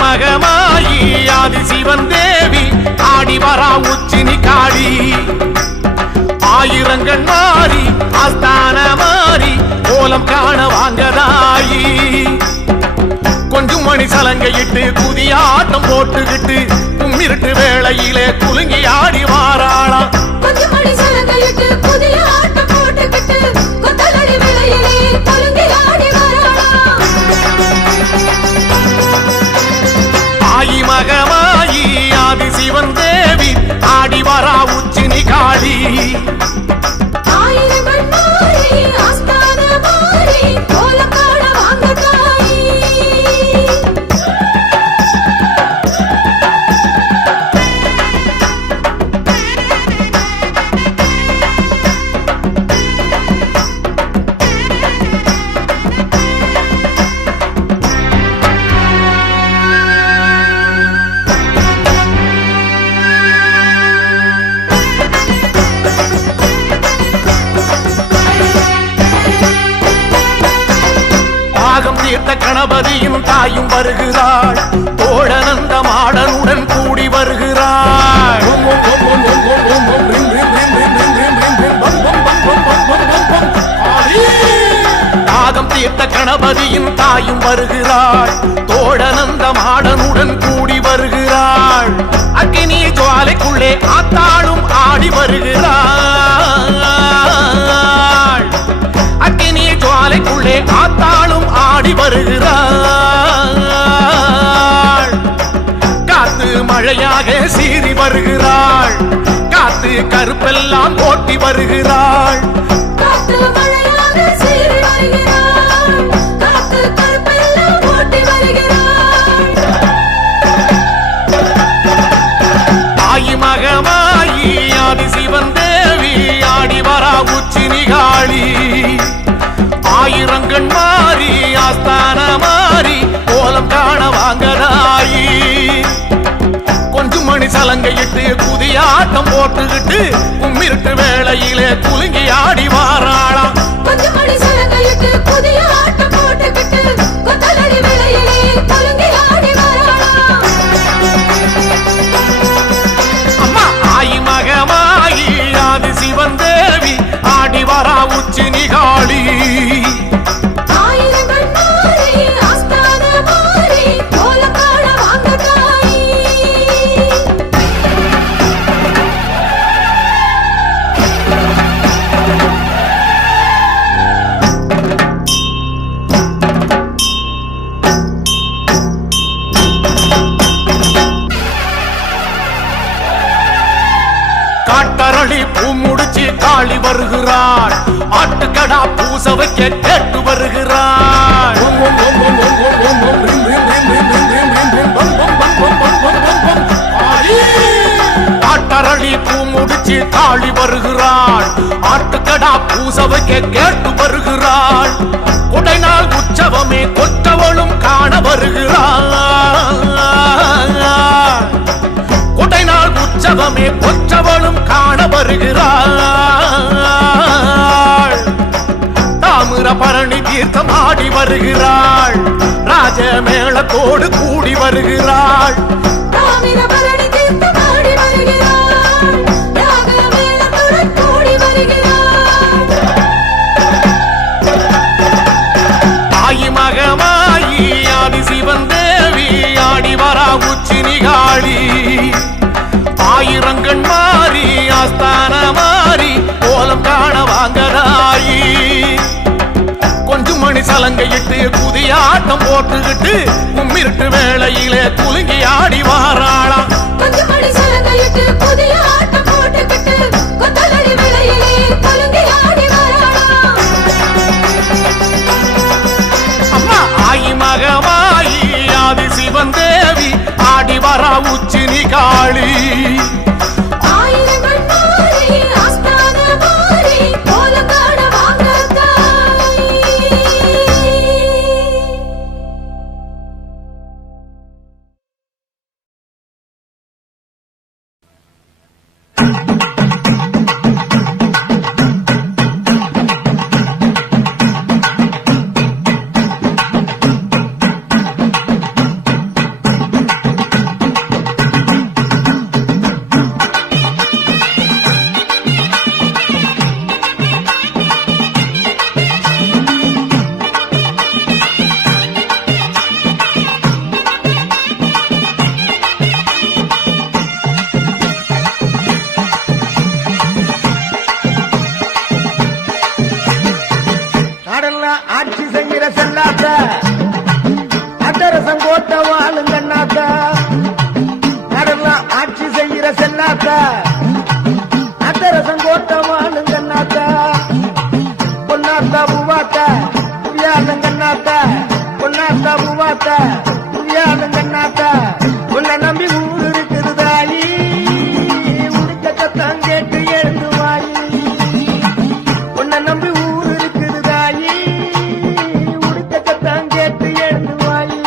மகமாயி ஆதி சிவன் தேவி ஆடி வரா உச்சினி காளி ஆயிரங்கண் மாறி ஆஸ்தான மாறி கோலம் காண வாங்கதாயி கொஞ்சம் மணி சலங்கையிட்டு குதியாட்டம் போட்டுக்கிட்டு கும்மிருட்டு வேளையிலே குலுங்கி ஆடி வாராளா கொஞ்சம் மணி சலங்கையிட்டு குதியாட்டம் போட்டுக்கிட்டு கொத்தலடி வேளையிலே குலுங்கி ஆடி வாராளா ஆயி மகமாயி ஆதி சிவன் தேவி ஆடி வரா உச்சினி காளி ஆயிரங்கண் மாறி ஆஸ்தான மாறி கோலம் காண வாங்கதாயி தீர்த்த கணபதியும் தாயும் வருகிறாள் தோழனந்த மாடனுடன் கூடி வருகிறாள் தாகம் தீர்த்த கணபதியும் தாயும் வருகிறாள் தோழனந்த மாடனுடன் கூடி வருகிறாள் அக்கினி ஜுவாலைக்குள்ளே ஆத்தாளும் ஆடி வருகிறாள் அக்கினி ஜுவாலைக்குள்ளே ஆத்தாளும் ஆடி வருகிறாள் காத்து மழையாக சீறி வருகிறாள் காத்து கருப்பெல்லாம் ஓட்டி வருகிறாள் காத்து மழையாக சீறி வருகிறாள் காத்து கருப்பெல்லாம் ஓட்டி வருகிறாள் ஆயி மகமாயி ஆதி சிவன் தேவி ஆடி வரா உச்சினி காளி ஆயிரங்கண் மாறி ஆஸ்தான மாறி கோலம் காண வாங்கதாயி கொஞ்சம் மணி சலங்கையிட்டு குதியாட்டம் போட்டுக்கிட்டு கும்மிருட்டு வேளையிலே குலுங்கி ஆடி வாராளா கொஞ்சம் மணி சலங்கையிட்டு குதியாட்டம் போட்டுக்கிட்டு கொத்தலடி வேளையிலே குலுங்கி ஆடி வாராளா அம்மா ஆயி மகமாயி ஆதி சிவன் தேவி ஆடி வரா உச்சினி காளி ஆயிரங்கண் மாறி ஆஸ்தான மாறி கோலம் காண வாங்கதாயி காட்டரளி பூ முடிச்சு காளி வருகிறாள் ஆட்டுக்கடா பூச வைக்க கேட்டு வருகிறாள் காட்டரளி பூ முடிச்சு காளி வருகிறாள் ஆட்டுக்கடா பூச வைக்க கேட்டு வருகிறாள் குடைநாள் உற்சவமே கொற்றவளும் காண வருகிறாள் குடைநாள் உற்சவமே கொற்றவளும் காண வருகிறாள் தாமிர பரணி தீர்த்தம் ஆடி வருகிறாள் ராஜமேளத்தோடு கூடி வருகிறாள் தாமிரபரணி தீர்த்தம் ஆடி வருகிறாள் ராகமேளத்துடன் கூடி வருகிறாள் ஆயி மகமாயி ஆதி சிவன் தேவி ஆடி வரா உச்சினி காளி ஆயிரங்கண் மாறி ஆஸ்தான மாறி கோலம் காண வாங்கதாயி கொஞ்சம் மணி சலங்கையிட்டு குதியாட்டம் போட்டுக்கிட்டு கும்மிருட்டு வேளையிலே குலுங்கி ஆடி வாராளா கொஞ்சம் மணி சலங்கையிட்டு குதியாட்டம் போட்டுக்கிட்டு கொத்தலடி வேளையிலே குலுங்கி ஆடி வாராளா அம்மா ஆயி மகமாயி ஆதி சிவன் தேவி ஆடி வரா உச்சினி காளி கண்ணாத்தா புரியாத கண்ணாத்தா உன்னை நம்பி ஊர் இருக்குது தாயி உடுக்க சத்தம் கேட்டு எழுந்து வாயி உன்னை நம்பி ஊர் இருக்குது தாயி உடுக்க சத்தம் கேட்டு எழுந்து வாயி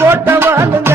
கோட்டை வாழுங்க